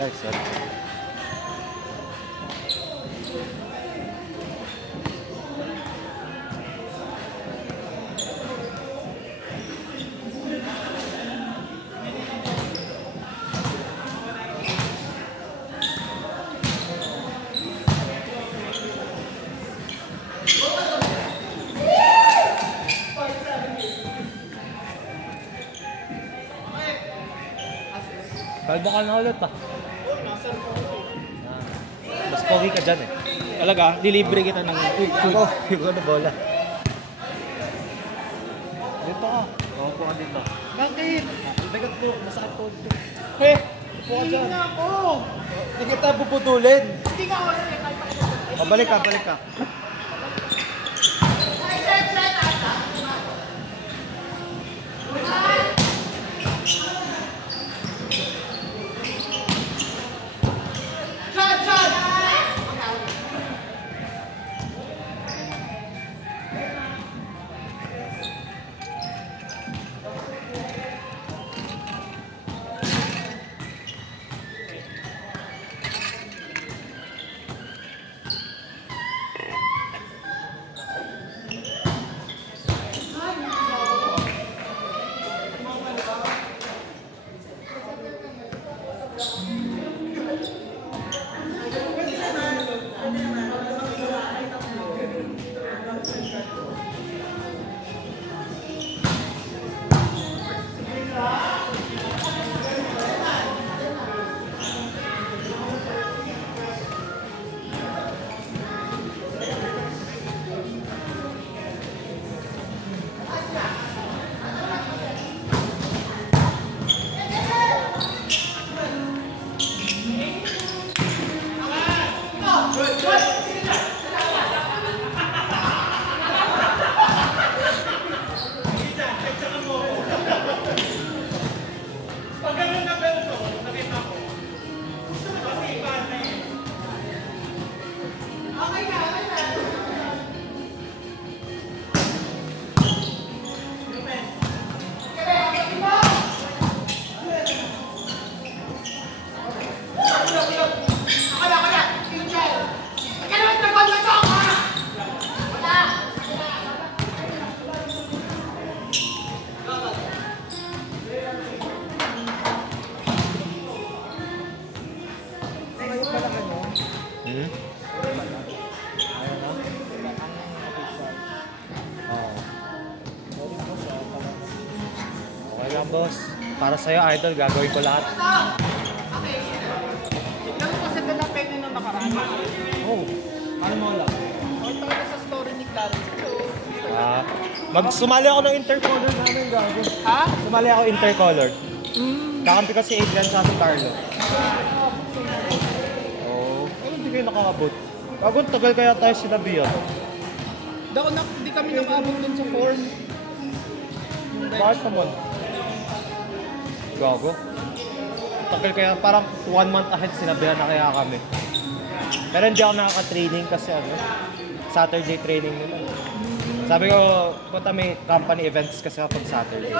Ay, sorry. Kalbo ka na ulit pa. Mas pogi ka dyan eh. Talaga, lilibre kita ng food. Ako, hindi ko na bola. Dito ka. Oo po ka dito. Bakit? Dagat po, masakit po dito. Eh, Upo ka dyan. hindi nga ako. Hindi kita puputulin. Hindi nga ako. Pabalik ka, balik ka. Para sa'yo, idol, gagawin ko lahat. Ilan mo kasi dala penny nung nakaraan? Oh, ano mo lang? O ito na sa story ni Clarence. Sumali ako ng intercolor namin, gago. Ha? Sumali ako intercolor. Kakampi ko si Adrian sa Carlo. Oh, ano hindi kayo nakakabot? Gago, tagal kaya tayo sinabi yan. Hindi kami nakaabot dun sa form. Bakit naman? Gago. Tagal kaya, parang 1 month ahead sinabihan na kaya kami. Pero hindi ako nakaka-training kasi Saturday training nila. Sabi ko, punta may company events kasi kapag Saturday.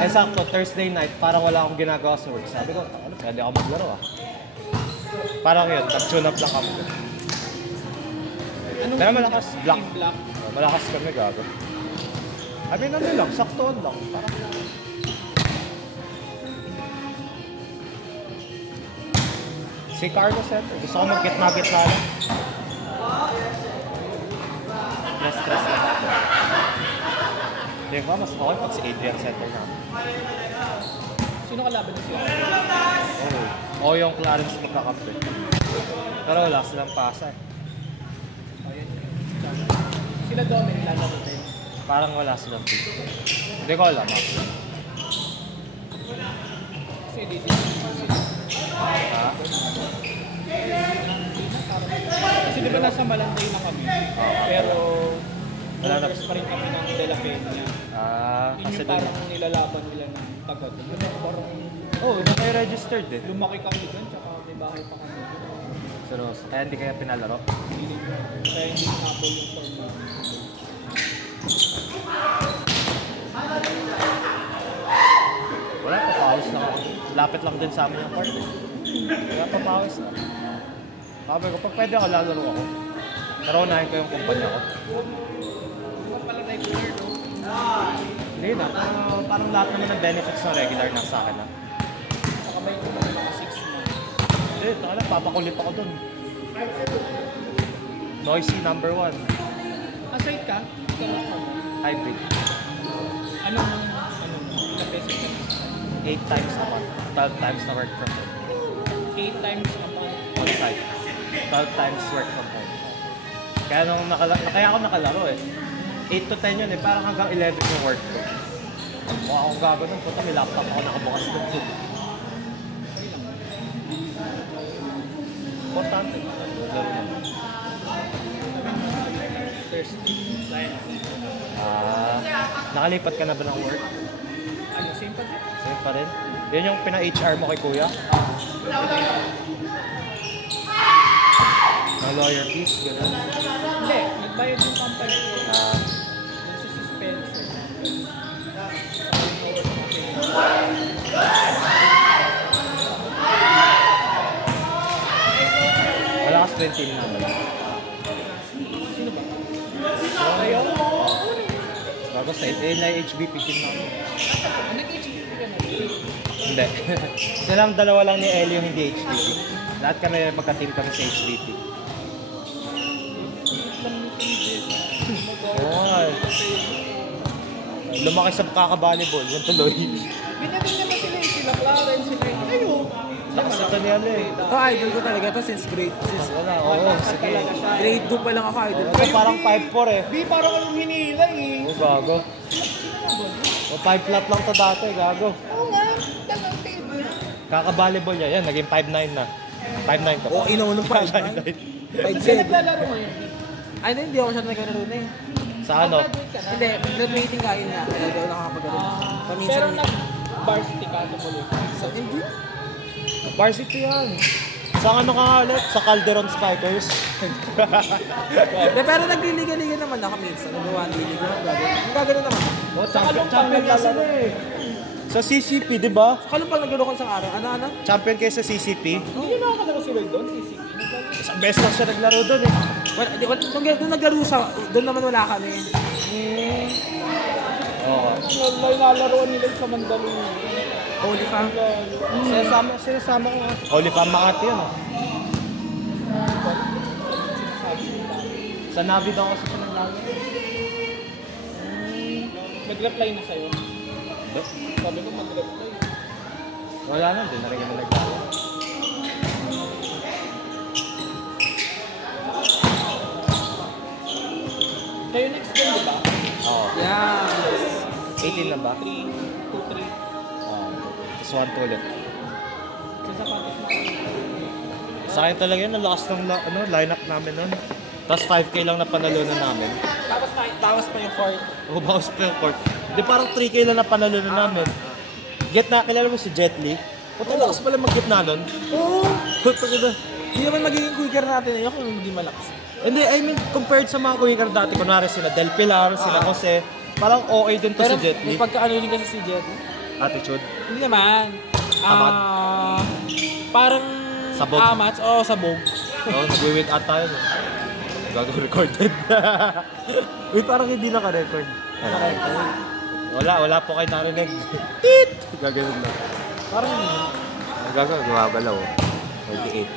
Eh sakto, Thursday night, parang wala akong ginagawa sa work. Sabi ko, pwede ako maglaro Parang yun, nag-tune up lang kami. Pero malakas, black. Malakas kami, gago. Sabi namin lang, saktoon lang. Parang... Si Carlos ito, gusto ko mag-gitna-gitna lang. Stress lang ako. Hindi ko, mas okay pag si Adrian center na. Sino kalaban niya siya? Oo, yung Clarence magkakampi. Pero wala silang pasa Sila Dome, nilalaro tayo. Parang wala silang pick. Hindi ko alam Kasi dito. Ha? Kasi di ba nasa Malanday na kami? Pero Wala na. owners pa rin kami ng De La Peña. Yun Kasi yung parang nilalaban nila ng Tagat. Yun yung parang doon kayo registered lumaki kami doon, tsaka may bahay pa kami doon. Seryoso. Kaya hindi kaya pinalaro? Kaya hindi nakabol yung form namin. Wala, papawis lang ako. Lapit lang din sa amin yung court. Wala, papawis lang. Sabi ko, pag pwede ako, lalaro ako. Pero unahin ko yung kumpanya ko. Hindi pala regular, no? Hindi na. Parang lahat naman ng benefits ng regular na sa akin. Nakabay ko ba mga 6 months? Hindi, taka papakulit ako dun. Noisy number 1. Aside ka? Hybrid. Anong ilang beses ka? 8 times a month. 12 times na work from home. 8 times a month. On site. 12 times work from home. Kaya kaya ako nakalaro 8 to 10 yun parang hanggang 11 yung work ko. Mukha akong gago nun. Punta may laptop ako nakabukas doon. Importante. Laro naman. Nakalipat ka na ba ng work? Ano, same pa din? Same pa rin? Yan yung pina-HR mo kay kuya? Mga lawyer fees, gano'n? Hindi, nagbayad yung company ko. Nagsisuspension. Wala ka 20 naman. Sino ba? Kayo? Bago sa HBP team namin. Nag-HBP ka na? Hindi. Silang dalawa lang ni Elio hindi HBP. Lahat kami magka-team kami sa HBP. Oo nga lumaki sa kaka-volleyball. Yung tuloy. Ganyan din naman sila Clarence, sila kayo. Lakas ito ni ano Idol ko talaga to since grade Wala, oo. Sige. Talaga siya. grade 2 pa lang ako idol. Ito parang 5'4 Di, parang anong hinila gago. O 5 flat lang to dati, gago. Oo nga, talang tape niya. Kaka-volleyball niya. Yan, naging 5'9 na. 5'9 ka pa. Oo, inaunong 5'9. Kasi naglalaro ngayon. Ay, hindi ako siya nagkaroon na Sa ano? Graduate ka na. Hindi, graduating ka yun nga. Kaya daw nakakapagano. Paminsan Pero nag-varsity ka tumuloy. Hindi. Varsity yan. Sa ano ka ulit? Sa Calderon Spikers. Pero nagliliga-liga naman ako minsan. Nagawa ng liga. Ang gagano naman. Champion nga sila Sa CCP, di ba? Saka lang pag naglaro ko sa araw. Ano? Champion kayo sa CCP. Hindi na ako si Will doon, CCP. Isang beses lang siya naglaro doon Doon naglaro siya. Doon naman wala kami. Oo. Nalalaroan nila sa Mandaluyong. Holy fam. Sinasama ko nga. Holy Fam Makati yun. Sa Navi daw kasi siya naglaro. Nag-reply na sa'yo. Hindi. Sabi ko mag-reply. Wala na, din na rin kami naglaro. Kayo next game, di ba? Oo. Yes. 18 na ba? 3, 2, 3. Oo. Tapos 1 to ulit. Sa sapatos na. Sa akin talaga yun, ang lakas ng lineup namin nun. Tapos 5K lang na panalunan namin. Tapos pa yung court. O, bawas pa yung court. Di parang 3K lang na panalunan namin. Gitna, kilala mo si Jet Li? Puta, lakas pala mag-gitna nun. Oo. Puta kita. Hindi naman magiging quicker natin ngayon kung hindi malakas. Hindi, I mean, compared sa mga quicker dati, kunwari sila Del Pilar, sila Jose, parang okay din to Pero si Jet Li. may pagkaano din kasi si Jet. Attitude. Hindi naman. Tamad? Parang Sabog. amats o sabog. Oo, nag-wait out tayo. Gagawin recorded. Uy, parang hindi naka-record. Wala po kayo narinig. Tit! Gagawin na. Parang hindi. Gagawin, gumabalaw. 28.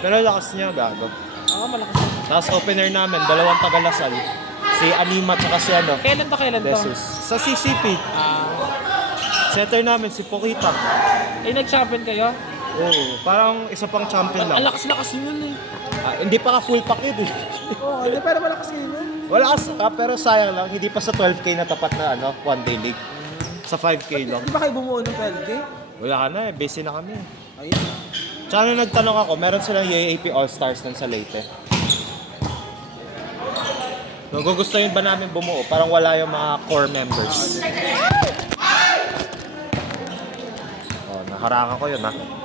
Pero lakas niya, gago. Oo, malakas. Tapos opener namin, dalawang taga-Lasal. Si Anima tsaka si Kailan to? Desus. Sa CCP. Setter namin, si Pokita. Nag-champion kayo? Oo, parang isa pang champion Ang lang. lakas-lakas yun eh. Hindi pa ka full pack yun eh. Oo, pero malakas kayo nun. Wala ka, pero sayang lang, hindi pa sa 12K na tapat na one day league. Sa 5K lang. Di ba kayo bumuo ng 12K? Wala ka na eh, busy na kami. Ayun. Tsaka nung nagtanong ako, meron silang UAAP All-Stars nun sa Leyte. Nagugustuhin ba namin bumuo? Parang wala yung mga core members. Oh, naharangan ko yun ha.